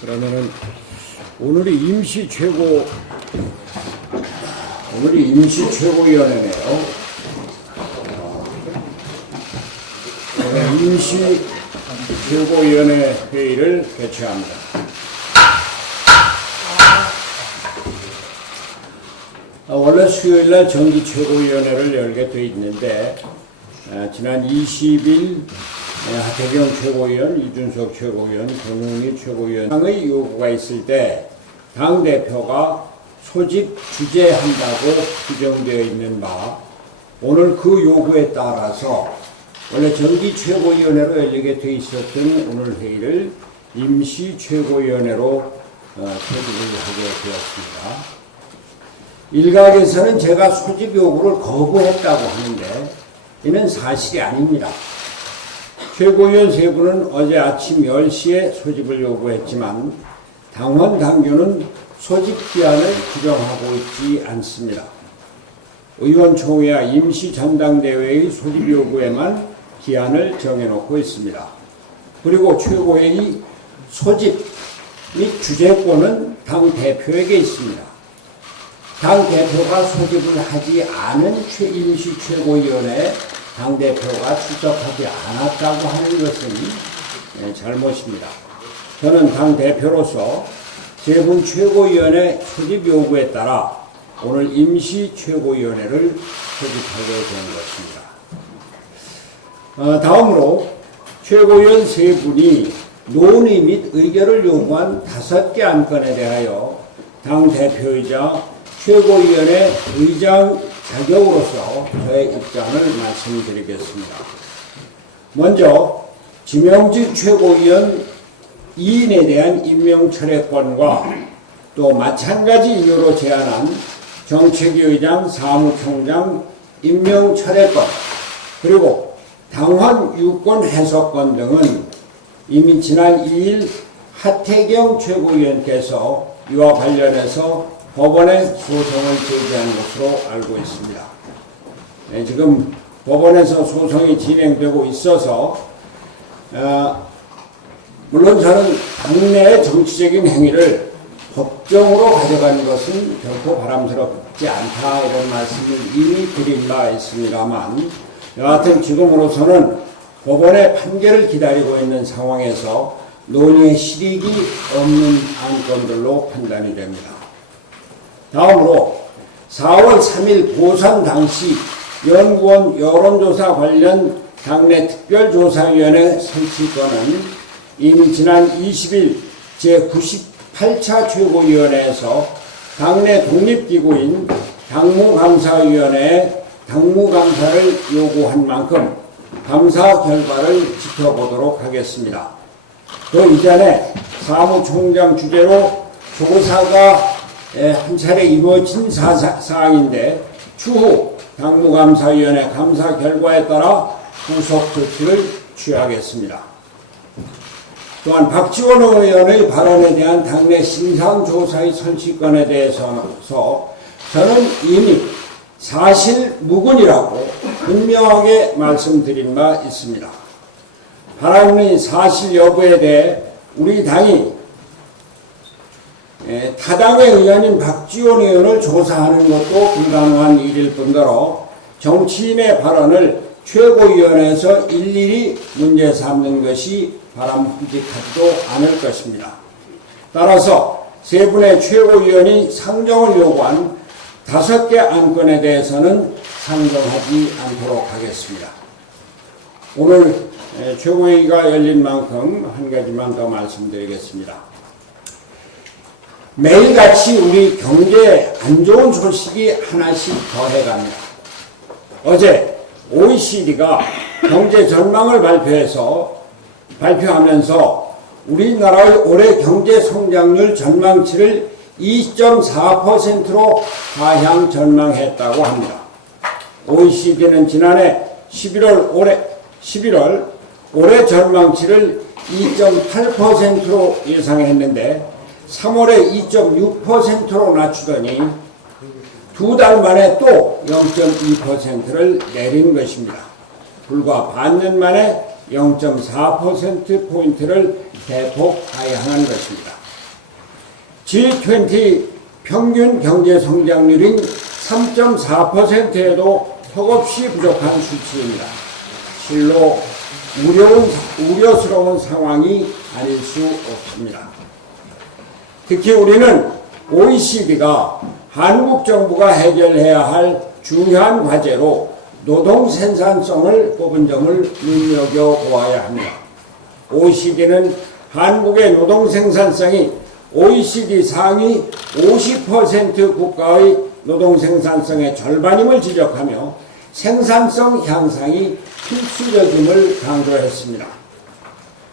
그러면은 오늘이 임시 최고위원회네요. 임시 최고위원회 회의를 개최합니다. 원래 수요일날 정기 최고위원회를 열게 돼 있는데 지난 20일 하태경 최고위원, 이준석 최고위원, 권은희 최고위원의 요구가 있을 때 당대표가 소집 주재한다고 규정되어 있는 바 오늘 그 요구에 따라서 원래 정기 최고위원회로 열리게 돼 있었던 오늘 회의를 임시 최고위원회로 소집을 하게 되었습니다. 일각에서는 제가 소집 요구를 거부했다고 하는데 이는 사실이 아닙니다. 최고위원 세 분은 어제 아침 10시에 소집을 요구했지만 당원 당규는 소집 기한을 규정하고 있지 않습니다. 의원총회와 임시전당대회의 소집 요구에만 기한을 정해놓고 있습니다. 그리고 최고회의 소집 및 주재권은 당 대표에게 있습니다. 당 대표가 소집을 하지 않은 임시 최고위원회에 당 대표가 출석하지 않았다고 하는 것은 잘못입니다. 저는 당 대표로서 세 분 최고위원회 소집 요구에 따라 오늘 임시 최고위원회를 소집하게 된 것입니다. 다음으로 최고위원 세 분이 논의 및 의결을 요구한 5개 안건에 대하여 당 대표이자 최고위원회 의장 자격으로서 저의 입장을 말씀드리겠습니다. 먼저 지명직 최고위원 2인에 대한 임명철회권과 또 마찬가지 이유로 제안한 정책위 의장, 사무총장 임명철회권 그리고 당헌 유권 해석권 등은 이미 지난 2일 하태경 최고위원께서 이와 관련해서 법원에 소송을 제기한 것으로 알고 있습니다. 지금 법원에서 소송이 진행되고 있어서 물론 저는 당내의 정치적인 행위를 법정으로 가져가는 것은 결코 바람스럽지 않다 이런 말씀을 이미 드린 바 있습니다만 여하튼 지금으로서는 법원의 판결을 기다리고 있는 상황에서 논의의 실익이 없는 안건들로 판단이 됩니다. 다음으로 4월 3일 고선 당시 연구원 여론조사 관련 당내 특별조사위원회 설치권은 이미 지난 20일 제98차 최고위원회에서 당내 독립기구인 당무감사위원회에 당무감사를 요구한 만큼 감사 결과를 지켜보도록 하겠습니다. 그 이전에 사무총장 주재로 조사가 한 차례 이루어진 사항인데 추후 당무감사위원회 감사 결과에 따라 후속 조치를 취하겠습니다. 또한 박지원 의원의 발언에 대한 당내 신상조사의 설치권에 대해서 저는 이미 사실 무근이라고 분명하게 말씀드린 바 있습니다. 발언의 사실 여부에 대해 우리 당이 타당의 의원인 박지원 의원을 조사하는 것도 불가능한 일일 뿐더러 정치인의 발언을 최고위원회에서 일일이 문제 삼는 것이 바람직하지도 않을 것입니다. 따라서 세 분의 최고위원이 상정을 요구한 5개 안건에 대해서는 상정하지 않도록 하겠습니다. 오늘 최고회의가 열린 만큼 한 가지만 더 말씀드리겠습니다. 매일같이 우리 경제에 안 좋은 소식이 하나씩 더해갑니다. 어제 OECD가 경제 전망을 발표하면서 우리나라의 올해 경제 성장률 전망치를 2.4%로 하향 전망했다고 합니다. OECD는 지난해 11월 올해 전망치를 2.8%로 예상했는데 3월에 2.6%로 낮추더니 두 달 만에 또 0.2%를 내린 것입니다. 불과 반년 만에 0.4%포인트를 대폭 하향한 것입니다. G20 평균 경제 성장률인 3.4%에도 턱없이 부족한 수치입니다. 실로 우려스러운 상황이 아닐 수 없습니다. 특히 우리는 OECD가 한국 정부가 해결해야 할 중요한 과제로 노동 생산성을 꼽은 점을 눈여겨보아야 합니다. OECD는 한국의 노동 생산성이 OECD 상위 50% 국가의 노동 생산성의 절반임을 지적하며 생산성 향상이 필수적임을 강조했습니다.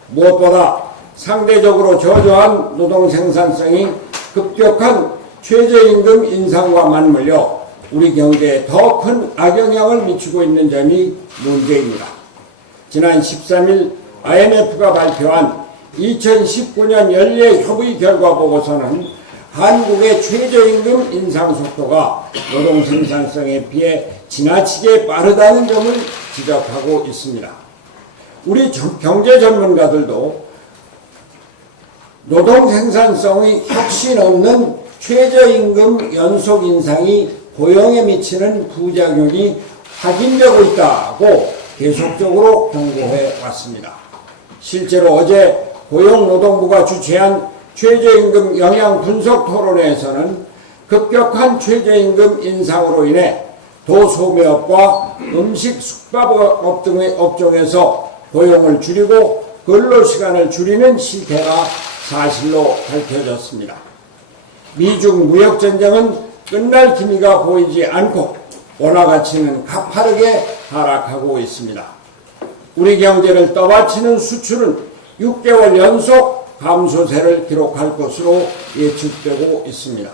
무엇보다 상대적으로 저조한 노동 생산성이 급격한 최저임금 인상과 맞물려 우리 경제에 더 큰 악영향을 미치고 있는 점이 문제입니다. 지난 13일 IMF가 발표한 2019년 연례협의 결과 보고서는 한국의 최저임금 인상 속도가 노동 생산성에 비해 지나치게 빠르다는 점을 지적하고 있습니다. 우리 경제 전문가들도 노동 생산성의 혁신 없는 최저임금 연속 인상이 고용에 미치는 부작용이 확인되고 있다고 계속적으로 경고해 왔습니다. 실제로 어제 고용노동부가 주최한 최저임금 영향 분석 토론회에서는 급격한 최저임금 인상으로 인해 도소매업과 음식 숙박업 등의 업종에서 고용을 줄이고 근로시간을 줄이는 실태가 사실로 밝혀졌습니다. 미중 무역전쟁은 끝날 기미가 보이지 않고 원화 가치는 가파르게 하락하고 있습니다. 우리 경제를 떠받치는 수출은 6개월 연속 감소세를 기록할 것으로 예측되고 있습니다.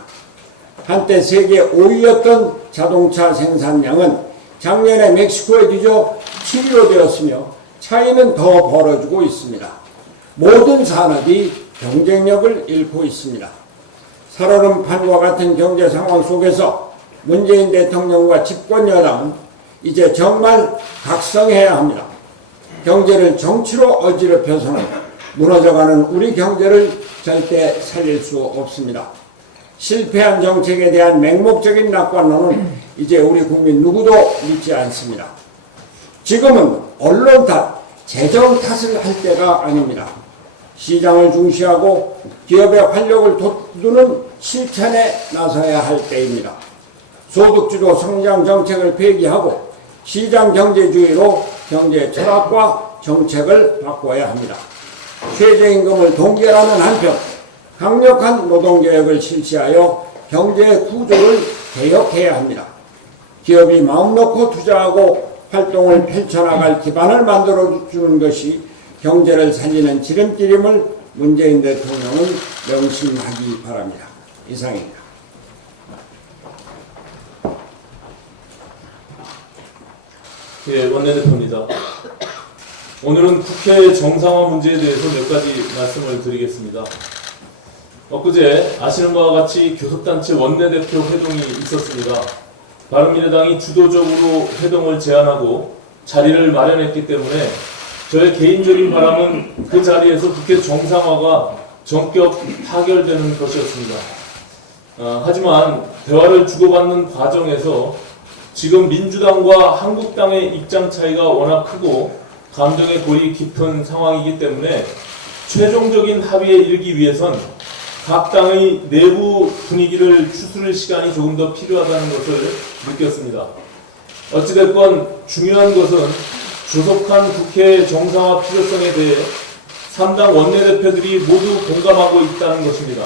한때 세계 5위였던 자동차 생산량은 작년에 멕시코에 뒤져 7위로 되었으며 차이는 더 벌어지고 있습니다. 모든 산업이 경쟁력을 잃고 있습니다. 살얼음판과 같은 경제 상황 속에서 문재인 대통령과 집권 여당은 이제 정말 각성해야 합니다. 경제를 정치로 어지럽혀서는 무너져가는 우리 경제를 절대 살릴 수 없습니다. 실패한 정책에 대한 맹목적인 낙관론은 이제 우리 국민 누구도 믿지 않습니다. 지금은 언론 탓, 재정 탓을 할 때가 아닙니다. 시장을 중시하고 기업의 활력을 돋우는 실천에 나서야 할 때입니다. 소득주도 성장 정책을 폐기하고 시장 경제주의로 경제 철학과 정책을 바꿔야 합니다. 최저임금을 동결하는 한편 강력한 노동개혁을 실시하여 경제 구조를 개혁해야 합니다. 기업이 마음 놓고 투자하고 활동을 펼쳐나갈 기반을 만들어주는 것이 경제를 살리는 지름길임을 문재인 대통령은 명심하기 바랍니다. 이상입니다. 예, 원내대표입니다. 오늘은 국회 정상화 문제에 대해서 몇 가지 말씀을 드리겠습니다. 엊그제 아시는 바와 같이 교섭단체 원내대표 회동이 있었습니다. 바른미래당이 주도적으로 회동을 제안하고 자리를 마련했기 때문에 저의 개인적인 바람은 그 자리에서 국회 정상화가 전격 타결되는 것이었습니다. 하지만 대화를 주고받는 과정에서 지금 민주당과 한국당의 입장 차이가 워낙 크고 감정의 골이 깊은 상황이기 때문에 최종적인 합의에 이르기 위해선 각 당의 내부 분위기를 추스를 시간이 조금 더 필요하다는 것을 느꼈습니다. 어찌됐건 중요한 것은 조속한 국회 정상화 필요성에 대해 3당 원내대표들이 모두 공감하고 있다는 것입니다.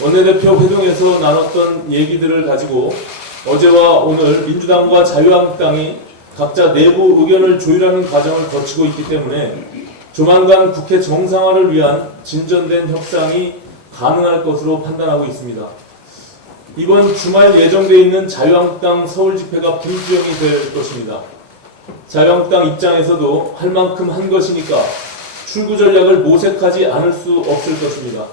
원내대표 회동에서 나눴던 얘기들을 가지고 어제와 오늘 민주당과 자유한국당이 각자 내부 의견을 조율하는 과정을 거치고 있기 때문에 조만간 국회 정상화를 위한 진전된 협상이 가능할 것으로 판단하고 있습니다. 이번 주말 예정되어 있는 자유한국당 서울 집회가 불수용이 될 것입니다. 자유한국당 입장에서도 할 만큼 한 것이니까 출구 전략을 모색하지 않을 수 없을 것입니다.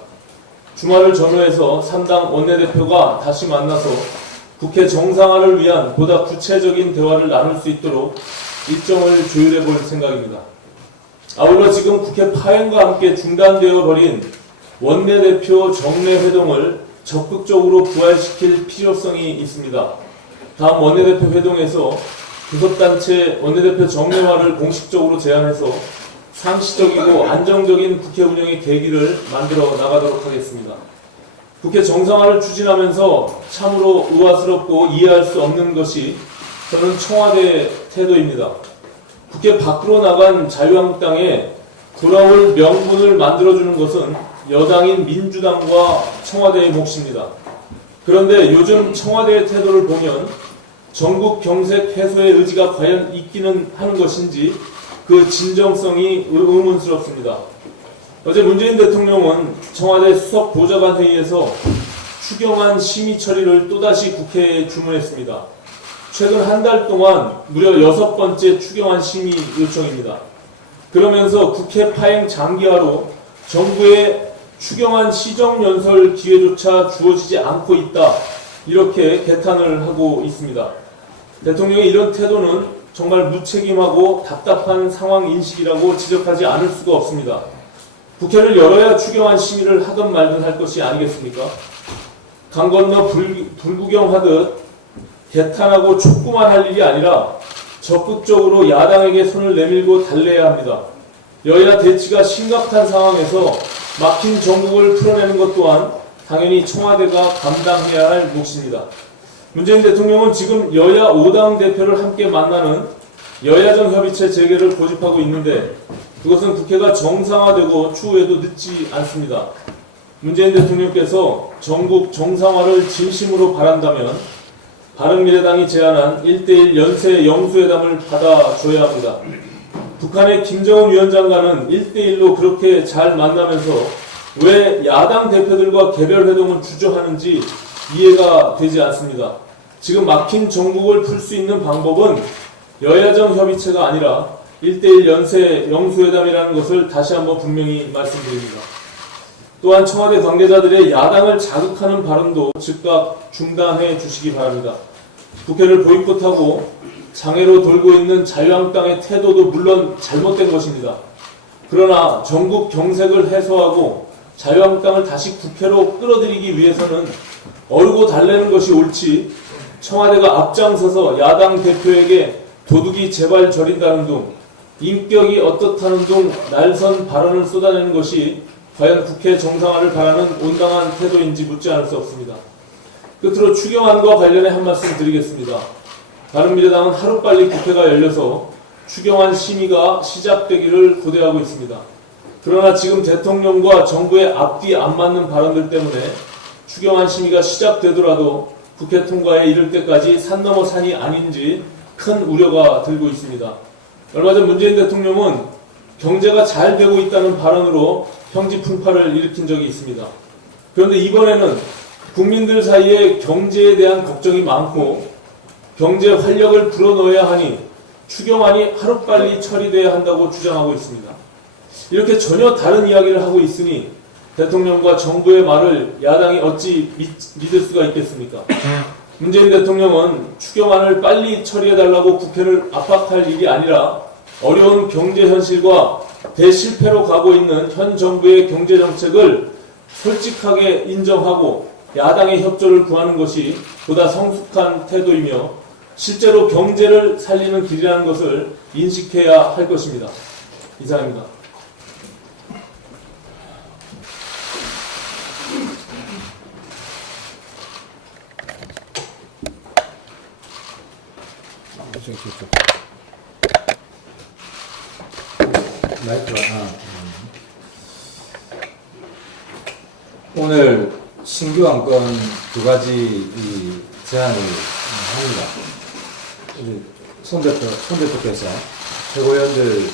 주말을 전후해서 3당 원내대표가 다시 만나서 국회 정상화를 위한 보다 구체적인 대화를 나눌 수 있도록 일정을 조율해 볼 생각입니다. 아울러 지금 국회 파행과 함께 중단되어 버린 원내대표 정례회동을 적극적으로 부활시킬 필요성이 있습니다. 다음 원내대표 회동에서 교섭단체 원내대표 정례화를 공식적으로 제안해서 상시적이고 안정적인 국회 운영의 계기를 만들어 나가도록 하겠습니다. 국회 정상화를 추진하면서 참으로 의아스럽고 이해할 수 없는 것이 저는 청와대의 태도입니다. 국회 밖으로 나간 자유한국당에 돌아올 명분을 만들어주는 것은 여당인 민주당과 청와대의 몫입니다. 그런데 요즘 청와대의 태도를 보면 전국 경색 해소의 의지가 과연 있기는 하는 것인지 그 진정성이 의문스럽습니다. 어제 문재인 대통령은 청와대 수석 보좌관 회의에서 추경안 심의 처리를 또다시 국회에 주문했습니다. 최근 한 달 동안 무려 6번째 추경안 심의 요청입니다. 그러면서 국회 파행 장기화로 정부의 추경안 시정연설 기회조차 주어지지 않고 있다, 이렇게 개탄을 하고 있습니다. 대통령의 이런 태도는 정말 무책임하고 답답한 상황 인식이라고 지적하지 않을 수가 없습니다. 국회를 열어야 추경안 심의를 하든 말든 할 것이 아니겠습니까? 강 건너 불구경하듯 개탄하고 촉구만 할 일이 아니라 적극적으로 야당에게 손을 내밀고 달래야 합니다. 여야 대치가 심각한 상황에서 막힌 정국을 풀어내는 것 또한 당연히 청와대가 감당해야 할 몫입니다. 문재인 대통령은 지금 여야 5당 대표를 함께 만나는 여야정 협의체 재개를 고집하고 있는데 그것은 국회가 정상화되고 추후에도 늦지 않습니다. 문재인 대통령께서 전국 정상화를 진심으로 바란다면 바른미래당이 제안한 1:1 연쇄 영수회담을 받아줘야 합니다. 북한의 김정은 위원장과는 1:1로 그렇게 잘 만나면서 왜 야당 대표들과 개별 회동을 주저하는지 이해가 되지 않습니다. 지금 막힌 정국을 풀 수 있는 방법은 여야정 협의체가 아니라 1:1 연쇄 영수회담이라는 것을 다시 한번 분명히 말씀드립니다. 또한 청와대 관계자들의 야당을 자극하는 발언도 즉각 중단해 주시기 바랍니다. 국회를 보이콧하고 장애로 돌고 있는 자유한국당의 태도도 물론 잘못된 것입니다. 그러나 전국 경색을 해소하고 자유한국당을 다시 국회로 끌어들이기 위해서는 어르고 달래는 것이 옳지, 청와대가 앞장서서 야당 대표에게 도둑이 제발 저린다는 둥, 인격이 어떻다는 둥 날선 발언을 쏟아내는 것이 과연 국회 정상화를 바라는 온당한 태도인지 묻지 않을 수 없습니다. 끝으로 추경안과 관련해 한 말씀 드리겠습니다. 바른미래당은 하루빨리 국회가 열려서 추경안 심의가 시작되기를 고대하고 있습니다. 그러나 지금 대통령과 정부의 앞뒤 안 맞는 발언들 때문에 추경안 심의가 시작되더라도 국회 통과에 이를 때까지 산 넘어 산이 아닌지 큰 우려가 들고 있습니다. 얼마 전 문재인 대통령은 경제가 잘 되고 있다는 발언으로 평지 풍파를 일으킨 적이 있습니다. 그런데 이번에는 국민들 사이에 경제에 대한 걱정이 많고 경제 활력을 불어넣어야 하니 추경안이 하루빨리 처리돼야 한다고 주장하고 있습니다. 이렇게 전혀 다른 이야기를 하고 있으니 대통령과 정부의 말을 야당이 어찌 믿을 수가 있겠습니까? 문재인 대통령은 추경안을 빨리 처리해달라고 국회를 압박할 일이 아니라 어려운 경제 현실과 대실패로 가고 있는 현 정부의 경제정책을 솔직하게 인정하고 야당의 협조를 구하는 것이 보다 성숙한 태도이며 실제로 경제를 살리는 길이라는 것을 인식해야 할 것입니다. 이상입니다. 오늘 신규 안건 2가지 제안을 합니다. 손 대표께서 최고위원들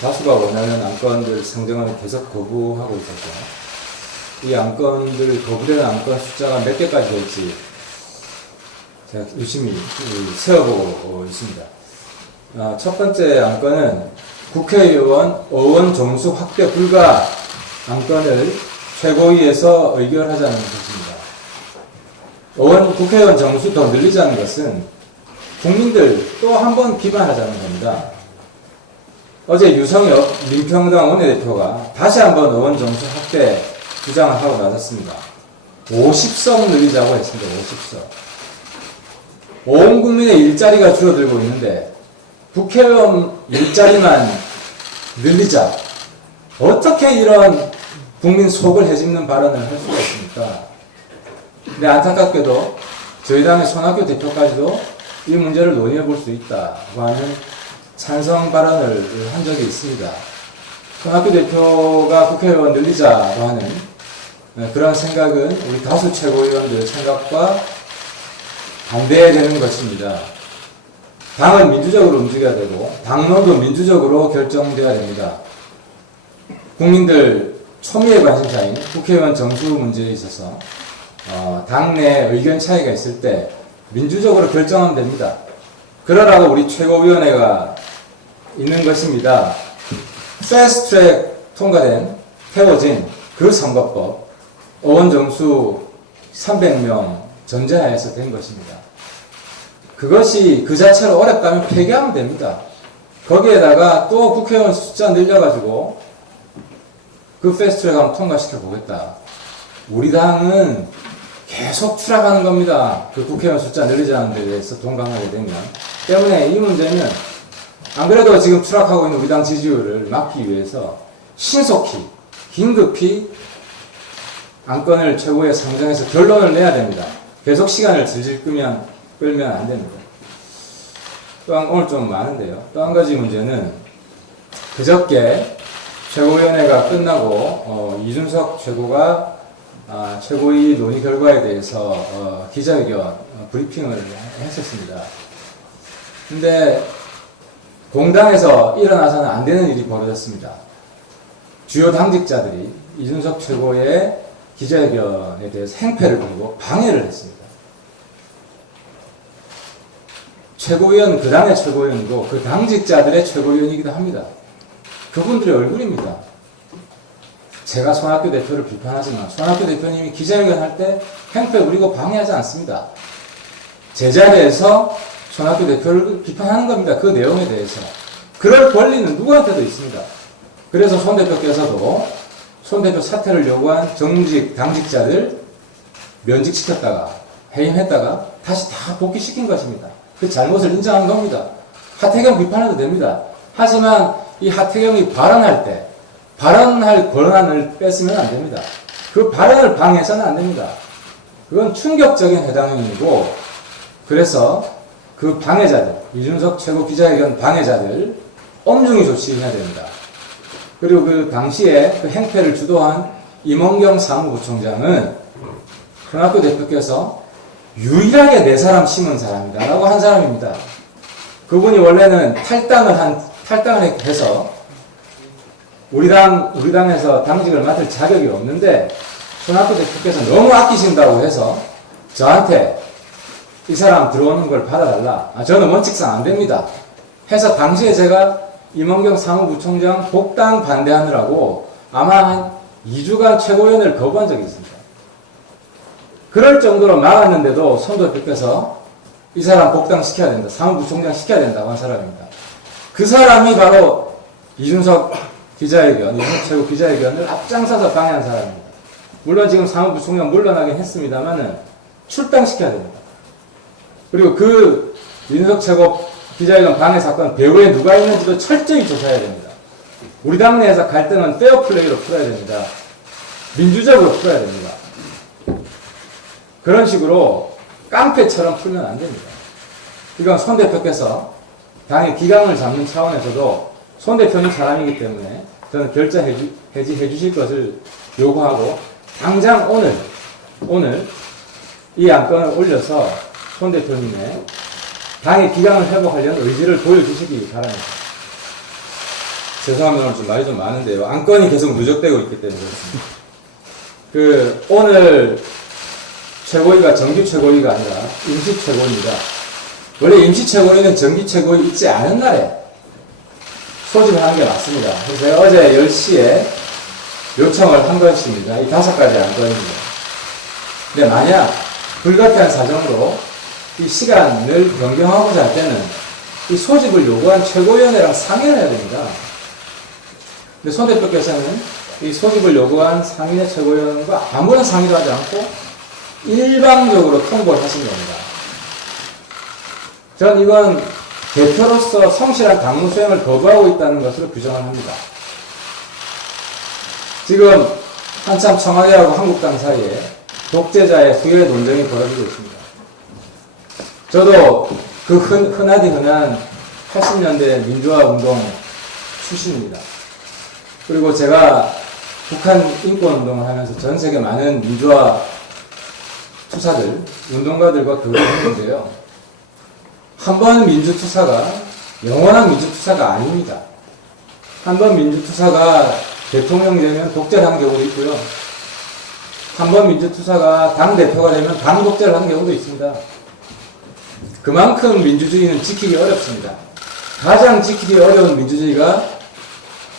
다수가 원하는 안건들 상정을 계속 거부하고 있었고, 이 안건들, 거부되는 안건 숫자가 몇 개까지 될지 제가 유심히 세어보고 있습니다. 첫 번째 안건은 국회의원 어원 정수 확대 불가 안건을 최고위에서 의결하자는 것입니다. 국회의원 정수 더 늘리자는 것은 국민들 또 한 번 비판하자는 겁니다. 어제 유성엽 민평당 원내대표가 다시 한번 의원 정수 확대 주장을 하고 나섰습니다. 50석 늘리자고 했습니다. 50석. 온 국민의 일자리가 줄어들고 있는데 국회의원 일자리만 늘리자. 어떻게 이런 국민 속을 헤집는 발언을 할 수가 있습니까? 근데 안타깝게도 저희 당의 손학규 대표까지도 이 문제를 논의해 볼 수 있다고 하는 찬성 발언을 한 적이 있습니다. 손학규 대표가 국회의원 늘리자고 하는 그런 생각은 우리 다수 최고위원들의 생각과 반대되는 것입니다. 당은 민주적으로 움직여야 되고 당론도 민주적으로 결정되어야 됩니다. 국민들 초미의 관심사인 국회의원 정수 문제에 있어서 당내 의견 차이가 있을 때 민주적으로 결정하면 됩니다. 그러라고 우리 최고위원회가 있는 것입니다. 패스트트랙 통과된 태워진 그 선거법 의원 정수 300명 전제하에서 된 것입니다. 그것이 그 자체로 어렵다면 폐기하면 됩니다. 거기에다가 또 국회의원 숫자 늘려가지고 그 패스트트랙 한번 통과시켜 보겠다. 우리 당은 계속 추락하는 겁니다. 그 국회의원 숫자 늘리자는 데 대해서 동감하게 되면. 때문에 이 문제는 안 그래도 지금 추락하고 있는 우리 당 지지율을 막기 위해서 신속히 긴급히 안건을 최고위에 상정해서 결론을 내야 됩니다. 계속 시간을 질질 끌면 안 됩니다. 또한 오늘 좀 많은데요. 또 한 가지 문제는 그저께 최고위원회가 끝나고 이준석 최고가 최고위 논의 결과에 대해서 기자회견 브리핑을 했었습니다. 근데 공당에서 일어나서는 안 되는 일이 벌어졌습니다. 주요 당직자들이 이준석 최고의 기자회견에 대해서 행패를 부리고 방해를 했습니다. 최고위원, 그 당의 최고위원이고 그 당직자들의 최고위원이기도 합니다. 그분들의 얼굴입니다. 제가 손학규 대표를 비판하지만 손학규 대표님이 기자회견 할 때 행패 부리고 방해하지 않습니다. 제자리에서 손학규 대표를 비판하는 겁니다. 그 내용에 대해서. 그럴 권리는 누구한테도 있습니다. 그래서 손 대표께서도 손 대표 사퇴를 요구한 정직 당직자들 면직시켰다가 해임했다가 다시 다 복귀시킨 것입니다. 그 잘못을 인정한 겁니다. 하태경 비판해도 됩니다. 하지만 이 하태경이 발언할 때 발언할 권한을 뺏으면 안 됩니다. 그 발언을 방해해서는 안 됩니다. 그건 충격적인 해당행위이고 그래서 그 방해자들, 이준석 최고 기자회견 방해자들 엄중히 조치해야 됩니다. 그리고 그 당시에 그 행패를 주도한 임원경 사무부총장은 손학규 대표께서 유일하게 내 사람 심은 사람이다 라고 한 사람입니다. 그분이 원래는 탈당을 해서 우리 당에서 당직을 맡을 자격이 없는데 손학규 대표께서 너무 아끼신다고 해서 저한테 이 사람 들어오는 걸 받아달라. 저는 원칙상 안 됩니다. 해서 당시에 제가 임원경 사무부총장 복당 반대하느라고 아마 한 2주간 최고위원회를 거부한 적이 있습니다. 그럴 정도로 막았는데도 손 대표께서 이 사람 복당시켜야 된다. 사무부총장 시켜야 된다고 한 사람입니다. 그 사람이 바로 이준석 최고 기자회견을 앞장서서 방해한 사람입니다. 물론 지금 사무부총장 물러나긴 했습니다만은 출당시켜야 됩니다. 그리고 그 이준석 최고 기자회견 방해 사건 배후에 누가 있는지도 철저히 조사해야 됩니다. 우리 당내에서 갈등은 페어플레이로 풀어야 됩니다. 민주적으로 풀어야 됩니다. 그런 식으로 깡패처럼 풀면 안 됩니다. 이건 손 대표께서 당의 기강을 잡는 차원에서도 손 대표님 사람이기 때문에 저는 결자 해지해 주실 것을 요구하고 당장 오늘 이 안건을 올려서 손 대표님의 당의 기강을 회복하려는 의지를 보여주시기 바랍니다. 죄송합니다. 오늘 좀 말이 좀 많은데요. 안건이 계속 누적되고 있기 때문에 그렇습니다. 오늘 최고위가 정규 최고위가 아니라 임시 최고위입니다. 원래 임시 최고위는 정기 최고위 있지 않은 날에 소집을 하는 게 맞습니다. 그래서 제가 어제 10시에 요청을 한 것입니다. 이 5가지 안건입니다. 근데 만약 불가피한 사정으로 이 시간을 변경하고자 할 때는 이 소집을 요구한 최고위원회랑 상의를 해야 됩니다. 근데 손 대표께서는 이 소집을 요구한 상임위 최고위원과 아무런 상의도 하지 않고 일방적으로 통보를 하신 겁니다. 전 이건 대표로서 성실한 당무 수행을 거부하고 있다는 것으로 규정을 합니다. 지금 한참 청와대하고 한국당 사이에 독재자의 수혈 논쟁이 벌어지고 있습니다. 저도 그 흔하디 흔한 80년대 민주화 운동 출신입니다. 그리고 제가 북한 인권 운동을 하면서 전 세계 많은 민주화 투사들, 운동가들과 교류를 했는데요. 한 번 민주투사가 영원한 민주투사가 아닙니다. 한 번 민주투사가 대통령이 되면 독재를 하는 경우도 있고요. 한 번 민주투사가 당대표가 되면 당독재를 하는 경우도 있습니다. 그만큼 민주주의는 지키기 어렵습니다. 가장 지키기 어려운 민주주의가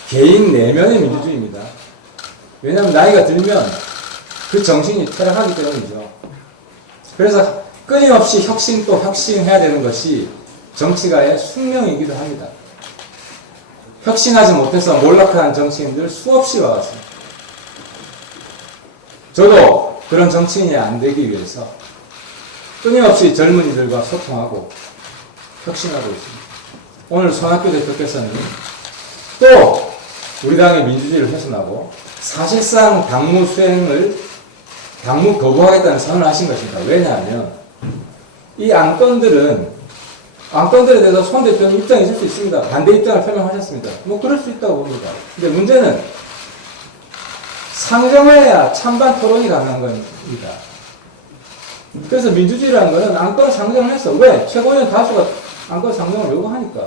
개인 내면의 민주주의입니다. 왜냐하면 나이가 들면 그 정신이 퇴락하기 때문이죠. 그래서 끊임없이 혁신 또 혁신해야 되는 것이 정치가의 숙명이기도 합니다. 혁신하지 못해서 몰락한 정치인들 수없이 와왔습니다. 저도 그런 정치인이 안 되기 위해서 끊임없이 젊은이들과 소통하고 혁신하고 있습니다. 오늘 손학규 대표께서는 또 우리 당의 민주주의를 훼손하고 사실상 당무 수행을 당무 거부하겠다는 선언을 하신 것입니다. 왜냐하면 이 안건들에 대해서 손 대표는 입장이 있을 수 있습니다. 반대 입장을 표명하셨습니다. 뭐 그럴 수 있다고 봅니다. 근데 문제는 상정해야 찬반 토론이 가능한 겁니다. 그래서 민주주의라는 것은 안건 상정을 했어. 왜? 최고위원 다수가 안건 상정을 요구하니까.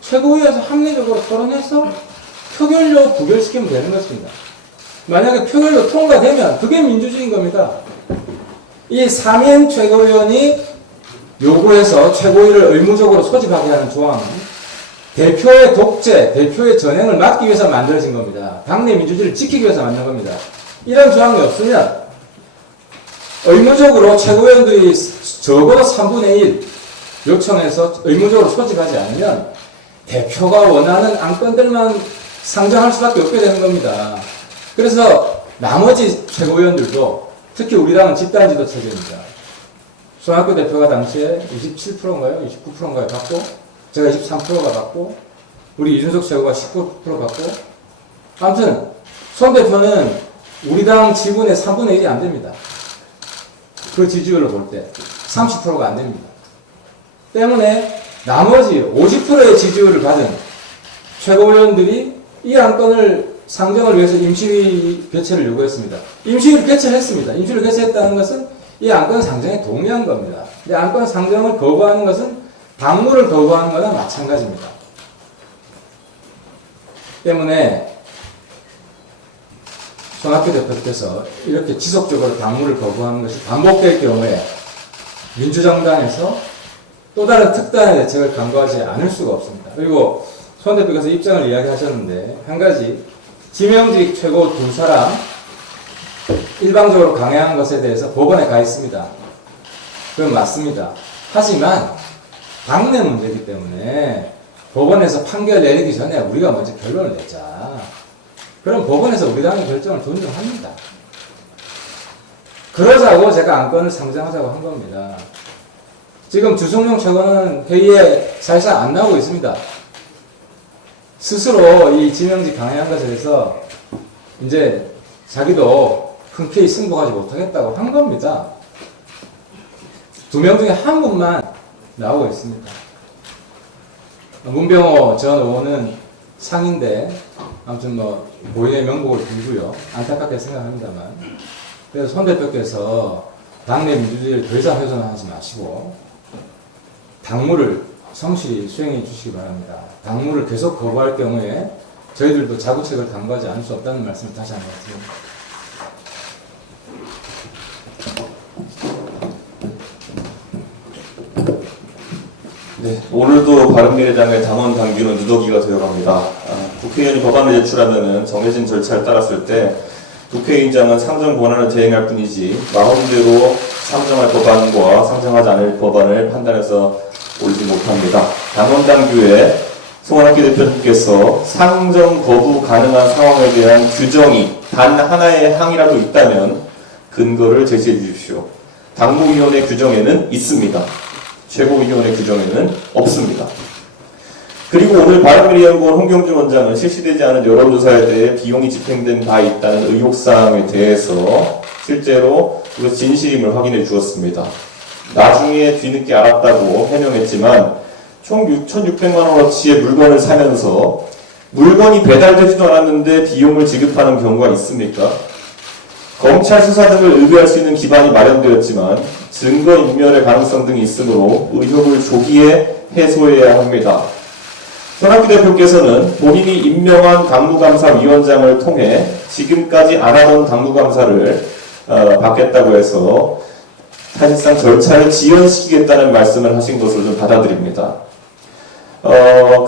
최고위에서 합리적으로 토론해서 표결로 부결시키면 되는 것입니다. 만약에 표결로 통과되면 그게 민주주의인 겁니다. 이 삼인 최고위원이 요구해서 최고위를 의무적으로 소집하게 하는 조항은 대표의 독재, 대표의 전횡을 막기 위해서 만들어진 겁니다. 당내 민주주의를 지키기 위해서 만든 겁니다. 이런 조항이 없으면 의무적으로 최고위원들이 적어도 3분의 1 요청해서 의무적으로 소집하지 않으면 대표가 원하는 안건들만 상정할 수밖에 없게 되는 겁니다. 그래서 나머지 최고위원들도 특히 우리 당은 집단지도 체제입니다. 손학규 대표가 당시에 27%인가요? 29%인가요? 받고 제가 23%가 받고 우리 이준석 최고가 19% 받고 아무튼 손 대표는 우리 당 지분의 3분의 1이 안 됩니다. 그 지지율로 볼 때 30%가 안 됩니다. 때문에 나머지 50%의 지지율을 받은 최고위원들이 이 안건을 상정을 위해서 임시위 개최를 요구했습니다. 임시위를 개최했습니다. 임시위를 개최했다는 것은 이 안건 상정에 동의한 겁니다. 이 안건 상정을 거부하는 것은 당무를 거부하는 거나 마찬가지입니다. 때문에 손학규 대표께서 이렇게 지속적으로 당무를 거부하는 것이 반복될 경우에 민주정당에서 또 다른 특단의 대책을 강구하지 않을 수가 없습니다. 그리고 손 대표께서 입장을 이야기하셨는데 한 가지 지명직 최고 두 사람 일방적으로 강행한 것에 대해서 법원에 가 있습니다. 그건 맞습니다. 하지만 당내 문제이기 때문에 법원에서 판결 내리기 전에 우리가 먼저 결론을 내자. 그럼 법원에서 우리 당의 결정을 존중합니다. 그러자고 제가 안건을 상정하자고 한 겁니다. 지금 주성용 최고는 회의에 사실상 안 나오고 있습니다. 스스로 이 지명직 강행한 것에 대해서 이제 자기도 흔쾌히 승복하지 못하겠다고 한 겁니다. 두 명 중에 한 분만 나오고 있습니다. 문병호 전 의원은 상인데 아무튼 뭐 고인의 명복을 빌고요. 안타깝게 생각합니다만 그래서 손 대표께서 당내 민주주의를 더 이상 훼손하지 마시고 당무를 성실히 수행해 주시기 바랍니다. 당무를 계속 거부할 경우에 저희들도 자구책을 강구하지 않을 수 없다는 말씀을 다시 한번 드립니다. 네, 오늘도 바른미래당의 당원 당규는 누더기가 되어갑니다. 국회의원이 법안을 제출하면은 정해진 절차를 따랐을 때 국회의장은 상정 권한을 대행할 뿐이지 마음대로 상정할 법안과 상정하지 않을 법안을 판단해서 올리지 못합니다. 당원당규에 송환학기 대표님께서 상정 거부 가능한 상황에 대한 규정이 단 하나의 항이라도 있다면 근거를 제시해 주십시오. 당무위원회 규정에는 있습니다. 최고위원회 규정에는 없습니다. 그리고 오늘 바른미래연구원 홍경준 원장은 실시되지 않은 여론조사에 대해 비용이 집행된 바 있다는 의혹사항에 대해서 실제로 그 진실임을 확인해 주었습니다. 나중에 뒤늦게 알았다고 해명했지만 총 6,600만 원어치의 물건을 사면서 물건이 배달되지도 않았는데 비용을 지급하는 경우가 있습니까? 검찰 수사 등을 의뢰할 수 있는 기반이 마련되었지만 증거인멸의 가능성 등이 있으므로 의혹을 조기에 해소해야 합니다. 손학규 대표께서는 본인이 임명한 당무감사위원장을 통해 지금까지 안 하던 당무감사를 받겠다고 해서 사실상 절차를 지연시키겠다는 말씀을 하신 것을 좀 받아들입니다.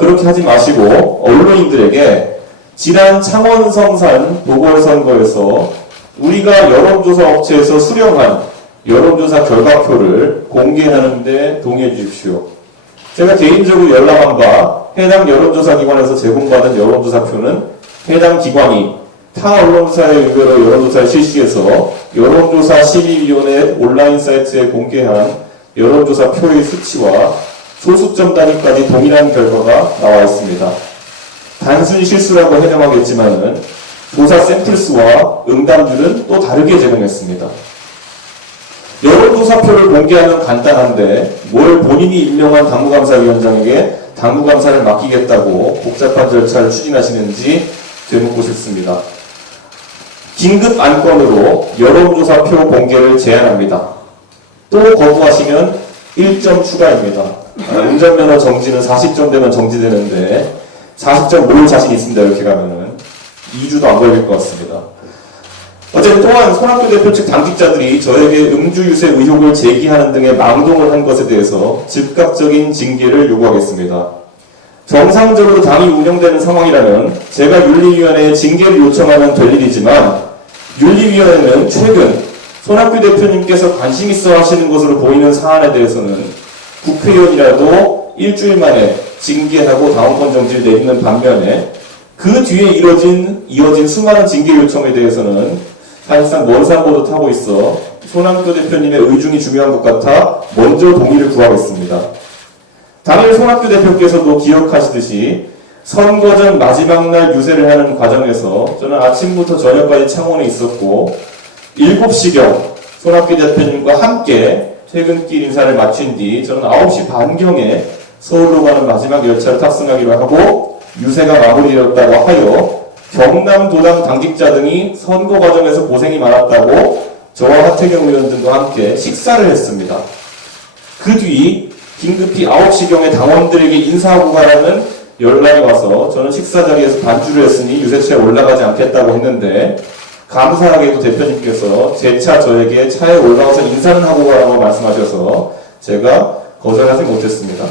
그렇게 하지 마시고 언론인들에게 지난 창원 성산 보궐선거에서 우리가 여론조사 업체에서 수령한 여론조사 결과표를 공개하는데 동의해 주십시오. 제가 개인적으로 열람한 바 해당 여론조사 기관에서 제공받은 여론조사표는 해당 기관이 타 언론사의 의뢰로 여론조사를 실시해서 여론조사 심의위원회 온라인 사이트에 공개한 여론조사 표의 수치와 소수점 단위까지 동일한 결과가 나와 있습니다. 단순 실수라고 해명하겠지만은 조사 샘플수와 응답률은 또 다르게 제공했습니다. 여론조사표를 공개하면 간단한데 뭘 본인이 임명한 당무감사위원장에게 당무감사를 맡기겠다고 복잡한 절차를 추진하시는지 되묻고 싶습니다. 긴급 안건으로 여론조사표 공개를 제안합니다. 또 거부하시면 1점 추가입니다. 운전면허 정지는 40점 되면 정지되는데 40점 모을 자신 있습니다. 이렇게 가면은 2주도 안 걸릴 것 같습니다. 어쨌든 또한 손학규 대표 측 당직자들이 저에게 음주 유세 의혹을 제기하는 등의 망동을 한 것에 대해서 즉각적인 징계를 요구하겠습니다. 정상적으로 당이 운영되는 상황이라면 제가 윤리위원회에 징계를 요청하면 될 일이지만 윤리위원회는 최근 손학규 대표님께서 관심 있어 하시는 것으로 보이는 사안에 대해서는 국회의원이라도 일주일 만에 징계하고 당원권 정지를 내리는 반면에 그 뒤에 이어진 수많은 징계 요청에 대해서는 사실상 먼 산보도 타고 있어 손학규 대표님의 의중이 중요한 것 같아 먼저 동의를 구하겠습니다. 당일 손학규 대표께서도 기억하시듯이 선거 전 마지막 날 유세를 하는 과정에서 저는 아침부터 저녁까지 창원에 있었고 7시경 손학규 대표님과 함께 퇴근길 인사를 마친 뒤 저는 9시 반경에 서울로 가는 마지막 열차를 탑승하기로 하고 유세가 마무리되었다고 하여 경남도당 당직자 등이 선거 과정에서 고생이 많았다고 저와 하태경 의원 등과 함께 식사를 했습니다. 그 뒤 긴급히 9시경에 당원들에게 인사하고 가라는 연락이 와서 저는 식사 자리에서 반주를 했으니 유세차에 올라가지 않겠다고 했는데 감사하게도 대표님께서 재차 저에게 차에 올라와서 인사는 하고 가라고 말씀하셔서 제가 거절하지 못했습니다.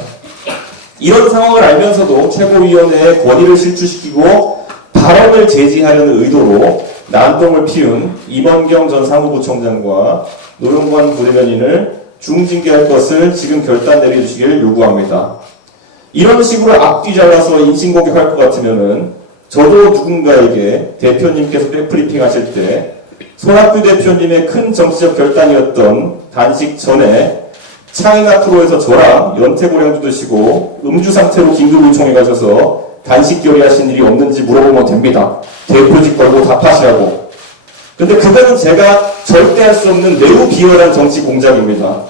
이런 상황을 알면서도 최고위원회에 권위를 실추시키고 발언을 제지하려는 의도로 난동을 피운 이범경 전 사무부총장과 노영관 부대변인을 중징계할 것을 지금 결단 내려주시기를 요구합니다. 이런 식으로 앞뒤 잘라서 인신공격할 것 같으면은 저도 누군가에게 대표님께서 백브리핑 하실 때 손학규 대표님의 큰 정치적 결단이었던 단식 전에 차이나 프로에서 저랑 연태고량주 드시고 음주 상태로 긴급 요청해 가셔서 단식 결의하신 일이 없는지 물어보면 됩니다. 대표직 걸고 답하시라고. 근데 그거는 제가 절대 할 수 없는 매우 비열한 정치 공작입니다.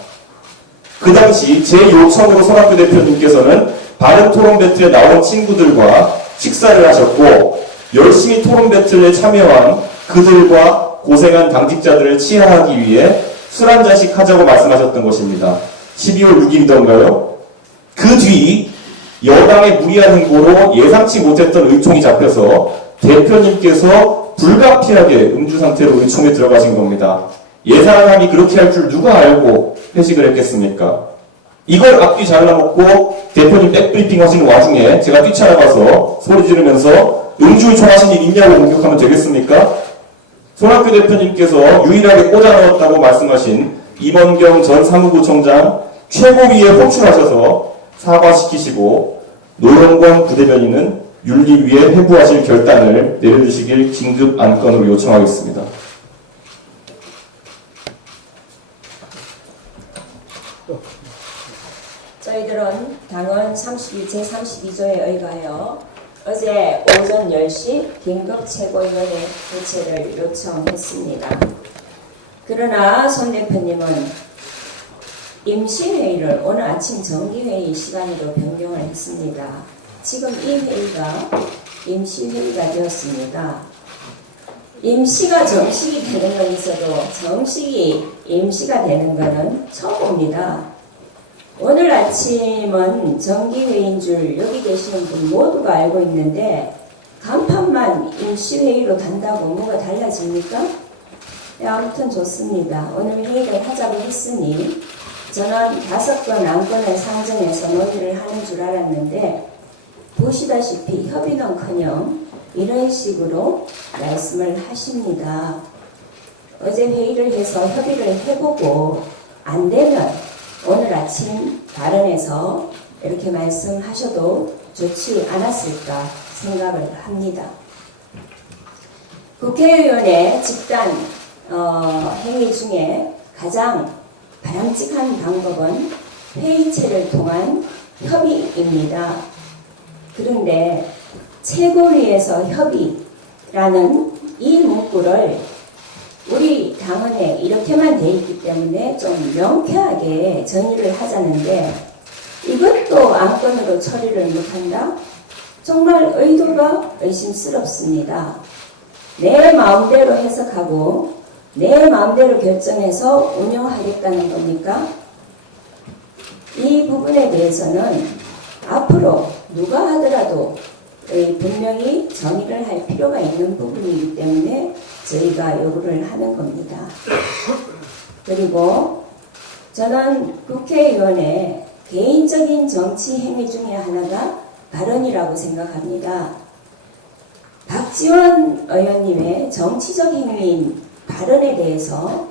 그 당시 제 요청으로 손학규 대표님께서는 바른 토론 배틀에 나온 친구들과 식사를 하셨고 열심히 토론 배틀에 참여한 그들과 고생한 당직자들을 치하하기 위해 술 한 잔씩 하자고 말씀하셨던 것입니다. 12월 6일이던가요? 그 뒤 여당의 무리한 행보로 예상치 못했던 의총이 잡혀서 대표님께서 불가피하게 음주 상태로 의총에 들어가신 겁니다. 예상함이 그렇게 할 줄 누가 알고 회식을 했겠습니까? 이걸 앞뒤 잘라먹고 대표님 백브리핑 하시는 와중에 제가 뛰쳐나가서 소리 지르면서 음주 의총 하신 일 있냐고 공격하면 되겠습니까? 손학규 대표님께서 유일하게 꽂아 넣었다고 말씀하신 임원경 전 사무부총장 최고위에 호출하셔서 사과시키시고 노영권 부대변인은 윤리위에 회부하실 결단을 내려주시길 긴급 안건으로 요청하겠습니다. 저희들은 당헌 제32조에 의거하여 어제 오전 10시 긴급 최고위원회 개최를 요청했습니다. 그러나 손 대표님은 임시회의를 오늘 아침 정기회의 시간으로 변경을 했습니다. 지금 이 회의가 임시회의가 되었습니다. 임시가 정식이 되는 건 있어도 정식이 임시가 되는 것은 처음입니다. 오늘 아침은 정기회의인 줄 여기 계시는 분 모두가 알고 있는데 간판만 임시회의로 단다고 뭐가 달라집니까? 네, 아무튼 좋습니다. 오늘 회의를 하자고 했으니 저는 5건 안건을 상정해서 논의를 하는 줄 알았는데 보시다시피 협의는커녕 이런 식으로 말씀을 하십니다. 어제 회의를 해서 협의를 해보고 안 되면 오늘 아침 발언에서 이렇게 말씀하셔도 좋지 않았을까 생각을 합니다. 국회의원의 집단 행위 중에 가장 바람직한 방법은 회의체를 통한 협의입니다. 그런데 최고위에서 협의라는 이 문구를 우리 당헌에 이렇게만 돼 있기 때문에 좀 명쾌하게 정의를 하자는데 이것도 안건으로 처리를 못한다? 정말 의도가 의심스럽습니다. 내 마음대로 해석하고 내 마음대로 결정해서 운영하겠다는 겁니까? 이 부분에 대해서는 앞으로 누가 하더라도 분명히 정의를 할 필요가 있는 부분이기 때문에 저희가 요구를 하는 겁니다. 그리고 저는 국회의원의 개인적인 정치 행위 중에 하나가 발언이라고 생각합니다. 박지원 의원님의 정치적 행위인 발언에 대해서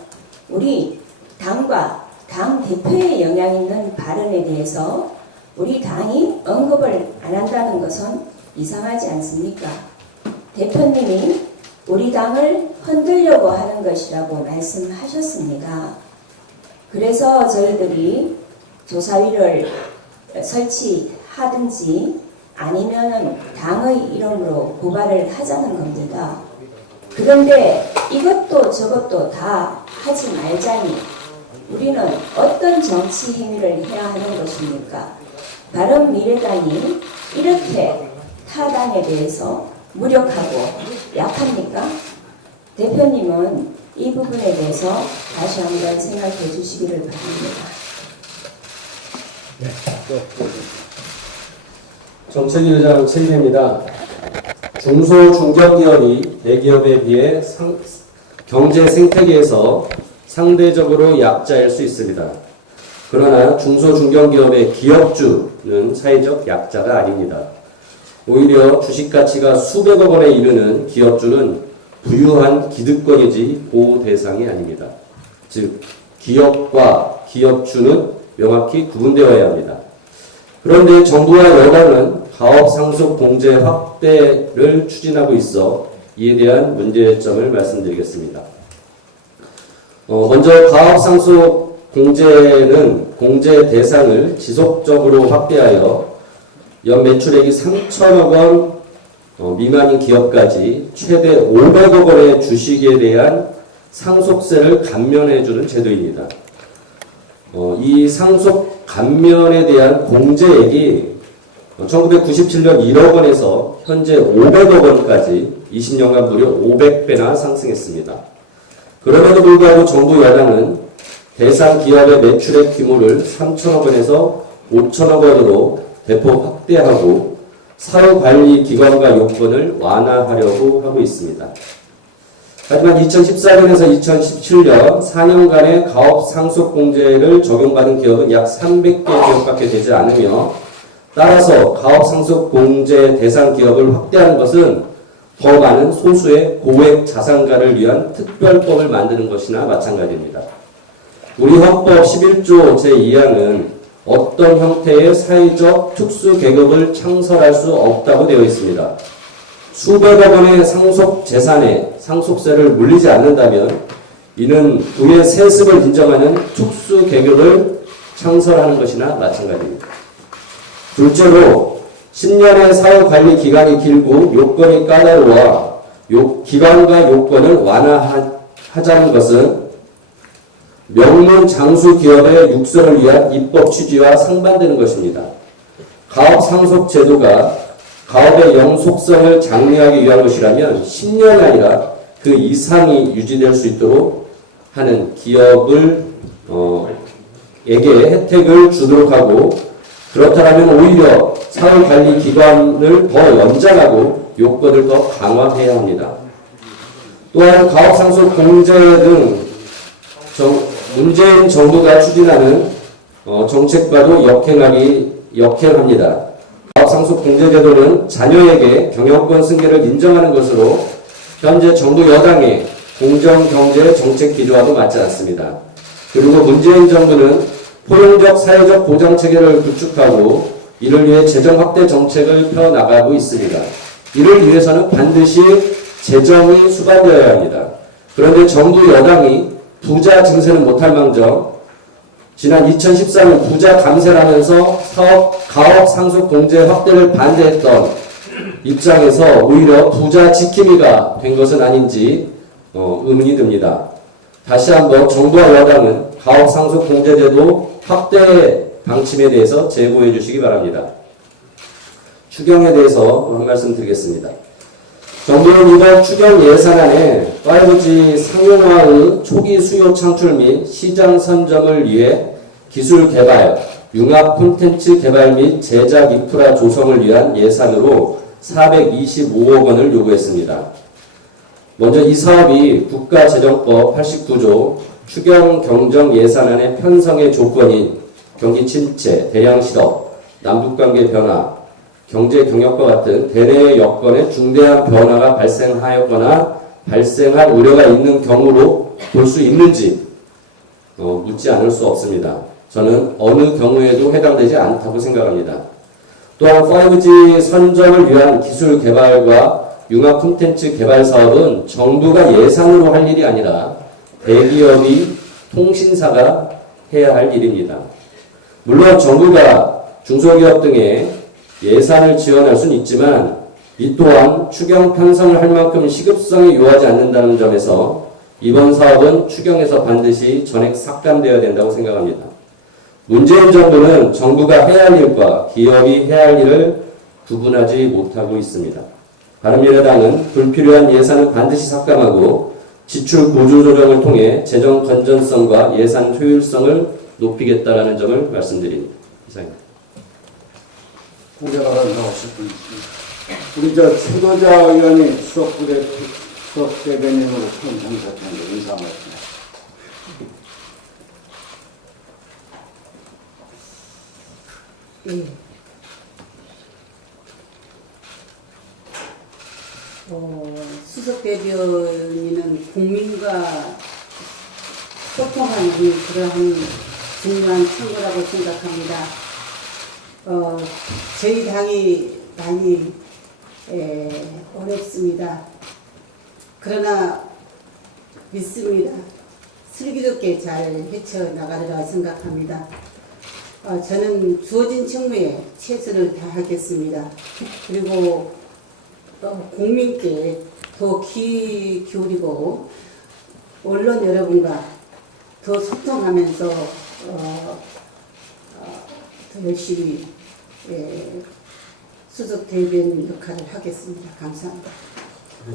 우리 당과 당 대표에 영향 있는 발언에 대해서 우리 당이 언급을 안 한다는 것은 이상하지 않습니까? 대표님이 우리 당을 흔들려고 하는 것이라고 말씀하셨습니다. 그래서 저희들이 조사위를 설치하든지 아니면은 당의 이름으로 고발을 하자는 겁니다. 그런데 이것도 저것도 다 하지 말자니 우리는 어떤 정치 행위를 해야 하는 것입니까? 바른미래당이 이렇게 타당에 대해서 무력하고 약합니까? 대표님은 이 부분에 대해서 다시 한번 생각해 주시기를 바랍니다. 정책위의장 최일입니다. 중소 중견기업이 대기업에 비해 경제 생태계에서 상대적으로 약자일 수 있습니다. 그러나 중소 중견기업의 기업주는 사회적 약자가 아닙니다. 오히려 주식가치가 수백억 원에 이르는 기업주는 부유한 기득권이지 보호 대상이 아닙니다. 즉 기업과 기업주는 명확히 구분되어야 합니다. 그런데 정부와 여당은 가업 상속 공제 확대를 추진하고 있어 이에 대한 문제점을 말씀드리겠습니다. 먼저 가업 상속 공제는 공제 대상을 지속적으로 확대하여 연 매출액이 3천억 원 미만인 기업까지 최대 500억 원의 주식에 대한 상속세를 감면해주는 제도입니다. 이 상속 감면에 대한 공제액이 1997년 1억 원에서 현재 500억 원까지 20년간 무려 500배나 상승했습니다. 그럼에도 불구하고 정부 여당은 대상 기업의 매출액 규모를 3천억 원에서 5천억 원으로 대폭 확대하고 사후관리 기관과 요건을 완화하려고 하고 있습니다. 하지만 2014년에서 2017년 4년간의 가업 상속 공제를 적용받은 기업은 약 300개 기업밖에 되지 않으며 따라서 가업 상속 공제 대상 기업을 확대하는 것은 더 많은 소수의 고액 자산가를 위한 특별법을 만드는 것이나 마찬가지입니다. 우리 헌법 11조 제2항은 어떤 형태의 사회적 특수 계급을 창설할 수 없다고 되어 있습니다. 수백억 원의 상속 재산에 상속세를 물리지 않는다면 이는 부의 세습을 인정하는 특수 계급을 창설하는 것이나 마찬가지입니다. 둘째로 10년의 사회관리 기간이 길고 요건이 까다로워 기간과 요건을 완화하자는 것은 명문 장수 기업의 육성을 위한 입법 취지와 상반되는 것입니다. 가업 상속 제도가 가업의 영속성을 장려하기 위한 것이라면 10년이 아니라 그 이상이 유지될 수 있도록 하는 기업을 에게 혜택을 주도록 하고, 그렇다면 오히려 사회관리 기간을 더 연장하고 요건을 더 강화해야 합니다. 또한 가업상속 공제 등 문재인 정부가 추진하는 정책과도 역행합니다. 가업상속 공제제도는 자녀에게 경영권 승계를 인정하는 것으로 현재 정부 여당의 공정경제 정책 기조와도 맞지 않습니다. 그리고 문재인 정부는 포용적 사회적 보장체계를 구축하고 이를 위해 재정 확대 정책을 펴나가고 있습니다. 이를 위해서는 반드시 재정이 수반되어야 합니다. 그런데 정부 여당이 부자 증세는 못할 망정 지난 2014년 부자 감세를 하면서 가업 상속 공제 확대를 반대했던 입장에서 오히려 부자 지킴이가 된 것은 아닌지 의문이 듭니다. 다시 한번 정부와 여당은 가업 상속 공제제도 확대 방침에 대해서 제고해 주시기 바랍니다. 추경에 대해서 한 말씀 드리겠습니다. 정부는 이번 추경 예산안에 5G 상용화의 초기 수요 창출 및 시장 선점을 위해 기술 개발, 융합 콘텐츠 개발 및 제작 인프라 조성을 위한 예산으로 425억 원을 요구했습니다. 먼저 이 사업이 국가재정법 89조 추경 경정 예산안의 편성의 조건인 경기 침체, 대량 실업, 남북관계 변화, 경제 경역과 같은 대내의 여건에 중대한 변화가 발생하였거나 발생할 우려가 있는 경우로 볼 수 있는지 묻지 않을 수 없습니다. 저는 어느 경우에도 해당되지 않다고 생각합니다. 또한 5G 선점을 위한 기술 개발과 융합 콘텐츠 개발 사업은 정부가 예산으로 할 일이 아니라 대기업이 통신사가 해야 할 일입니다. 물론 정부가 중소기업 등에 예산을 지원할 수는 있지만 이 또한 추경 편성을 할 만큼 시급성이 요하지 않는다는 점에서 이번 사업은 추경에서 반드시 전액 삭감되어야 된다고 생각합니다. 문재인 정부는 정부가 해야 할 일과 기업이 해야 할 일을 구분하지 못하고 있습니다. 바른미래당은 불필요한 예산은 반드시 삭감하고 지출 보조 조정을 통해 재정 건전성과 예산 효율성을 높이겠다라는 점을 말씀드립니다. 이상입니다. 공개 발언 더 하실 분 있습니다. 우리 최도자 의원이 수석 대변인으로 처음 참석하는데 인사 말씀. 예. 수석 대변인은 국민과 소통하는 그러한 중요한 선거라고 생각합니다. 저희 당이 많이 어렵습니다. 그러나 믿습니다. 슬기롭게 잘 헤쳐나가리라 생각합니다. 저는 주어진 책무에 최선을 다하겠습니다. 그리고 국민께 더 귀 기울이고 언론 여러분과 더 소통하면서 더 열심히 수석 대변인 역할을 하겠습니다. 감사합니다.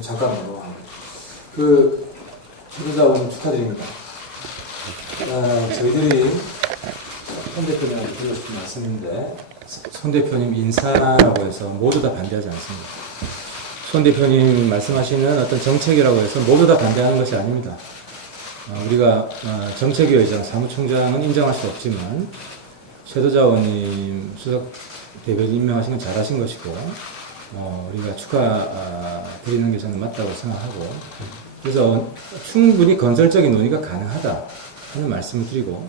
잠깐만요. 최도자 의원 축하드립니다. 저희들이 손 대표님한테 드리고 싶은 말씀인데, 손 대표님 인사라고 해서 모두 다 반대하지 않습니다. 손 대표님 말씀하시는 어떤 정책이라고 해서 모두 다 반대하는 것이 아닙니다. 우리가 정책위의장, 사무총장은 인정할 수 없지만 최도자 의원님 수석 대변인 임명하신 건 잘하신 것이고, 우리가 축하드리는 게 저는 맞다고 생각하고, 그래서 충분히 건설적인 논의가 가능하다 하는 말씀을 드리고,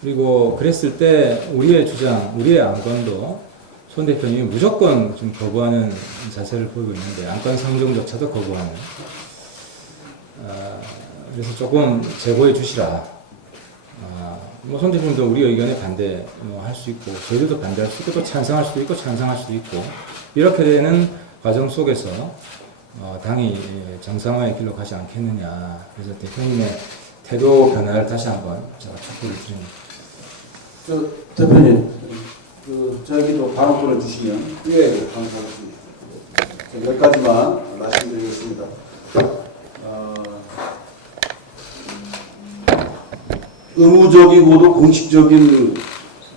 그리고 그랬을 때 우리의 주장, 우리의 안건도 손 대표님이 무조건 좀 거부하는 자세를 보이고 있는데, 안건 상정조차도 거부하는. 그래서 조금 제보해 주시라. 손 대표님도 우리 의견에 반대할 수 있고, 저희들도 반대할 수 있고, 또 찬성할 수도 있고, 찬성할 수도 있고, 이렇게 되는 과정 속에서 당이 정상화의 길로 가지 않겠느냐. 그래서 대표님의 태도 변화를 다시 한번 제가 촉구를 드립니다. 대표님, 저에게도 발언권을 주시면 감사하겠습니다. 몇 가지만 말씀드리겠습니다. 의무적이고도 공식적인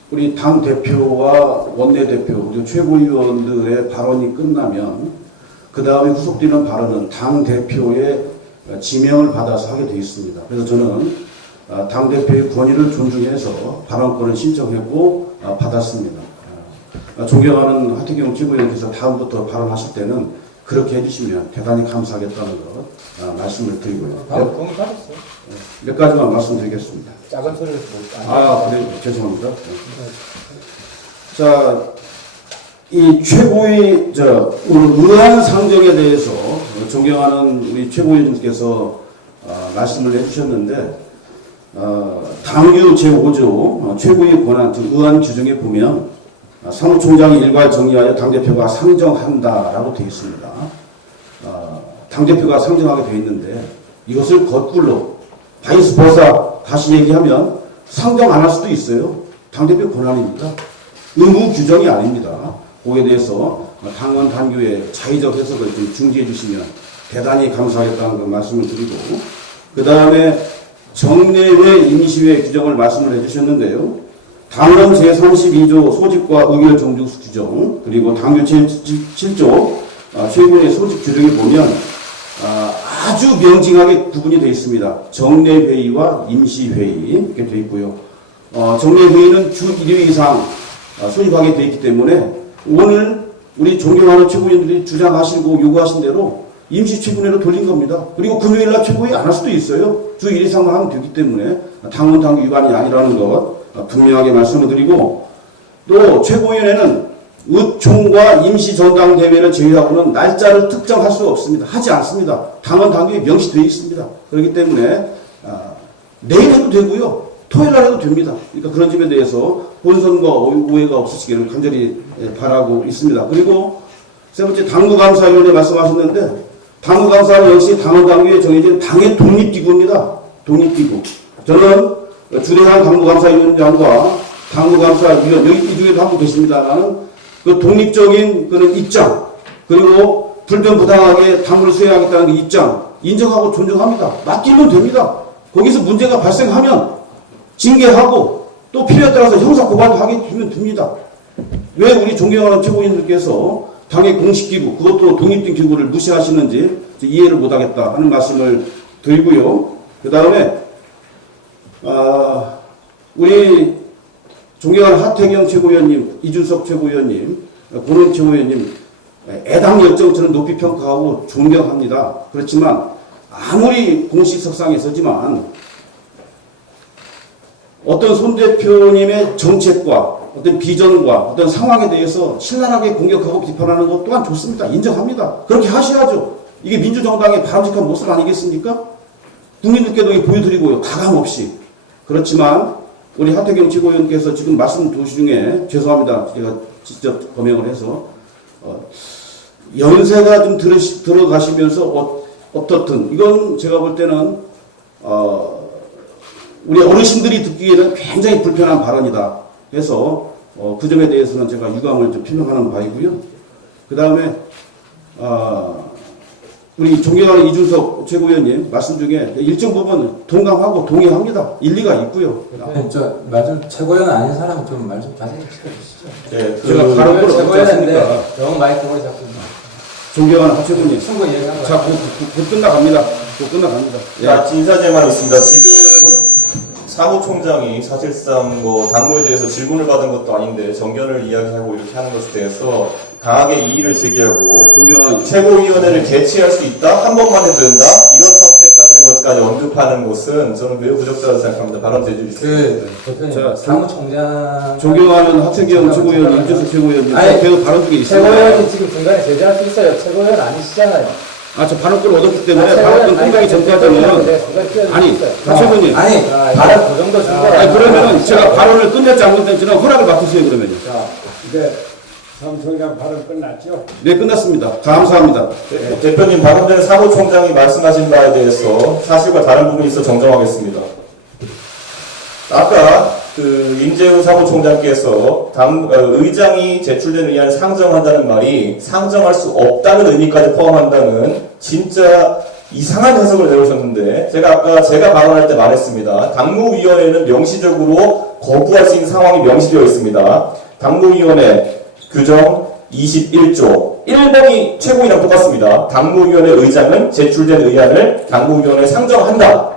우리 당 대표와 원내대표, 그리고 최고위원들의 발언이 끝나면 그 다음에 후속되는 발언은 당 대표의 지명을 받아서 하게 되어 있습니다. 그래서 저는 당 대표의 권위를 존중해서 발언권을 신청했고 받았습니다. 존경하는 하태경 최고위원께서 다음부터 발언하실 때는 그렇게 해주시면 대단히 감사하겠다는 것 말씀을 드리고요. 공이 받았어요. 몇 가지만 말씀드리겠습니다. 작은 소리를 그래 죄송합니다. 자, 이 최고위 의안 상정에 대해서 존경하는 우리 최고위원님께서 말씀을 해주셨는데 당규 제5조 최고위 권한 즉 의안 규정에 보면 사무총장이 일괄 정리하여 당대표가 상정한다라고 되어 있습니다. 당대표가 상정하게 되어 있는데 이것을 거꾸로 바이스 버사 다시 얘기하면 상정 안 할 수도 있어요. 당대표 권한입니다. 의무 규정이 아닙니다. 그에 대해서 당원 당규의 자의적 해석을 좀 중지해 주시면 대단히 감사하겠다는 그 말씀을 드리고, 그 다음에 정례회 임시회 규정을 말씀을 해주셨는데요. 당헌 제32조 소집과 의결 정중수 규정, 그리고 당규 제7조 최고의 소집 규정에 보면 아주 명징하게 구분이 되어 있습니다. 정례회의와 임시회의 이렇게 되어 있고요. 정례회의는 주 1회 이상 소집하게 되어 있기 때문에 오늘 우리 존경하는 최고위원들이 주장하시고 요구하신 대로 임시 최고위원회로 돌린 겁니다. 그리고 금요일날 최고위 안 할 수도 있어요. 주 1회 이상만 하면 되기 때문에 당원 당규 위반이 아니라는 것 분명하게 말씀을 드리고, 또 최고위원회는 의총과 임시전당대회를 제외하고는 날짜를 특정할 수 없습니다. 하지 않습니다. 당원 당규에 명시되어 있습니다. 그렇기 때문에 내일 해도 되고요. 토요일 날 해도 됩니다. 그러니까 그런 점에 대해서 본선과 오해가 없으시기를 간절히 바라고 있습니다. 그리고 세 번째 당무감사위원회 말씀하셨는데, 당무감사는 역시 당원 당규에 정해진 당의 독립기구입니다. 독립기구. 저는 주대한 당무감사위원장과 당무감사위원, 여기 이 중에도 한 분 계십니다만은 그 독립적인 그런 입장, 그리고 불편부당하게 당무를 수행하겠다는 그 입장 인정하고 존중합니다. 맡기면 됩니다. 거기서 문제가 발생하면 징계하고 또 필요에 따라서 형사 고발도 하게 되면 됩니다. 왜 우리 존경하는 최고위원들께서 당의 공식기구, 그것도 독립된 기구를 무시하시는지 이해를 못하겠다 하는 말씀을 드리고요. 그 다음에 우리 존경하는 하태경 최고위원님, 이준석 최고위원님, 권은 최고위원님 애당 열정 저는 높이 평가하고 존경합니다. 그렇지만 아무리 공식 석상에 서지만 어떤 손 대표님의 정책과 어떤 비전과 어떤 상황에 대해서 신랄하게 공격하고 비판하는 것 또한 좋습니다. 인정합니다. 그렇게 하셔야죠. 이게 민주정당의 바람직한 모습 아니겠습니까? 국민들께도 보여드리고요. 가감없이. 그렇지만 우리 하태경 최고위원께서 지금 말씀 도중에 죄송합니다. 제가 직접 검역을 해서 연세가 좀 들어가시면서 어떻든 이건 제가 볼 때는 우리 어르신들이 듣기에는 굉장히 불편한 발언이다 해서 그 점에 대해서는 제가 유감을 좀 표명하는 바이고요. 그 다음에 우리 존경하는 이준석 최고위원님 말씀 중에 일정 부분 동감하고 동의합니다. 일리가 있고요. 최고위원 아닌 사람 좀 말 좀 자세히 시켜주시죠. 네, 제가 바로 최고위원인데 너무 마이크 오래 잡고 존경하는 하 최고위원님. 충분히 얘기한 자, 곧 끝나갑니다. 곧 끝나갑니다. 자, 인사제만 있습니다. 지금 사무총장이 사실상 당무에 대해서 질문을 받은 것도 아닌데 정견을 이야기하고 이렇게 하는 것에 대해서 강하게 이의를 제기하고 존경하는 최고위원회를 개최할 수 있다, 한 번만 해도 된다, 이런 선택 같은 것까지 언급하는 것은 저는 매우 부적절하다고 생각합니다. 발언 제주를 있습니다. 대표님, 사무총장. 존경하는 학생기업 최고위원 임재수 최고위원님 아니, 계속 발언 중에 있습니다. 최고위원이 지금 중간에 제재할 수 있어요. 최고위원 아니시잖아요. 저 발언권을 얻었기 때문에 발언권 끝나기 전까지는 아니 최고위원님 아니, 발언 그 정도 준 거라. 아니 그러면은 제가 발언을 끝냈지 안 끝냈지는 허락을 맡으세요 그러면요. 자, 이제 사무총장 발언 끝났죠? 네 끝났습니다. 감사합니다. 대표님, 방금 전에 사무총장이 말씀하신 바에 대해서 사실과 다른 부분이 있어 정정하겠습니다. 아까 임재훈 사무총장께서 의장이 제출된 의안을 상정한다는 말이 상정할 수 없다는 의미까지 포함한다는 진짜 이상한 해석을 내오셨는데, 제가 발언할 때 말했습니다. 당무위원회는 명시적으로 거부할 수 있는 상황이 명시되어 있습니다. 당무위원회 규정 21조 1번이 최고위랑 똑같습니다. 당무위원회 의장은 제출된 의안을 당무위원회에 상정한다.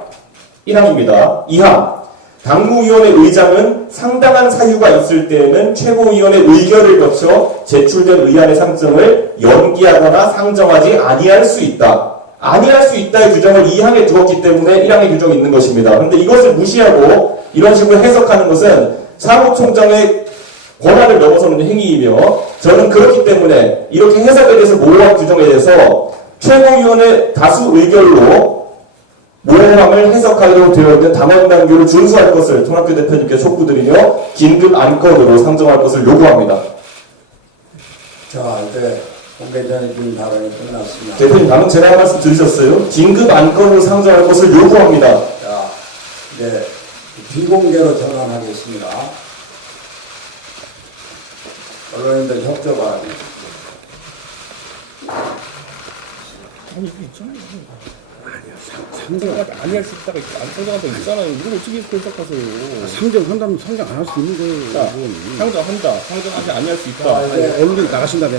1항입니다. 2항. 당무위원회 의장은 상당한 사유가 있을 때에는 최고위원회 의결을 거쳐 제출된 의안의 상정을 연기하거나 상정하지 아니할 수 있다. 아니할 수 있다의 규정을 2항에 두었기 때문에 1항의 규정이 있는 것입니다. 그런데 이것을 무시하고 이런 식으로 해석하는 것은 사무총장의 권한을 넘어서는 행위이며, 저는 그렇기 때문에 이렇게 해석에 대해서 모호한 규정에 대해서 최고위원회 다수 의결로 모호함을 해석하도록 되어 있는 당원당규를 준수할 것을 통합교 대표님께 촉구드리며 긴급 안건으로 상정할 것을 요구합니다. 자, 이제 공개전해준 발언이 끝났습니다. 대표님, 방금 제가 한 말씀 들으셨어요? 긴급 안건으로 상정할 것을 요구합니다. 자, 이제 비공개로 전환하겠습니다. 언론인들 협조 바랍니다. 아니할 수 있다가 안 상정한다고 있잖아요. 이걸 어떻게 해석하세요? 상정한다면 상정 안 할 수 있는 거예요. 자, 상정한다. 상정하지 아니할 수 있다. 언론에 나가신다며.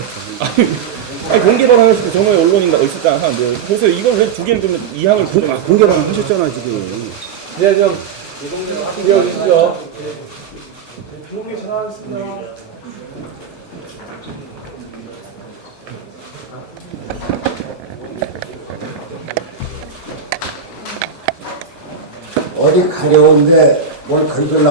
아니, 공개 발언했을 때 정말 언론인가 있었잖아 하는데, 그래서 이걸 왜 두 개를 좀 이항을 공개 발언 하셨잖아 지금. 이제 좀 이어주시죠. 어디 가려운데 뭘 긁으려고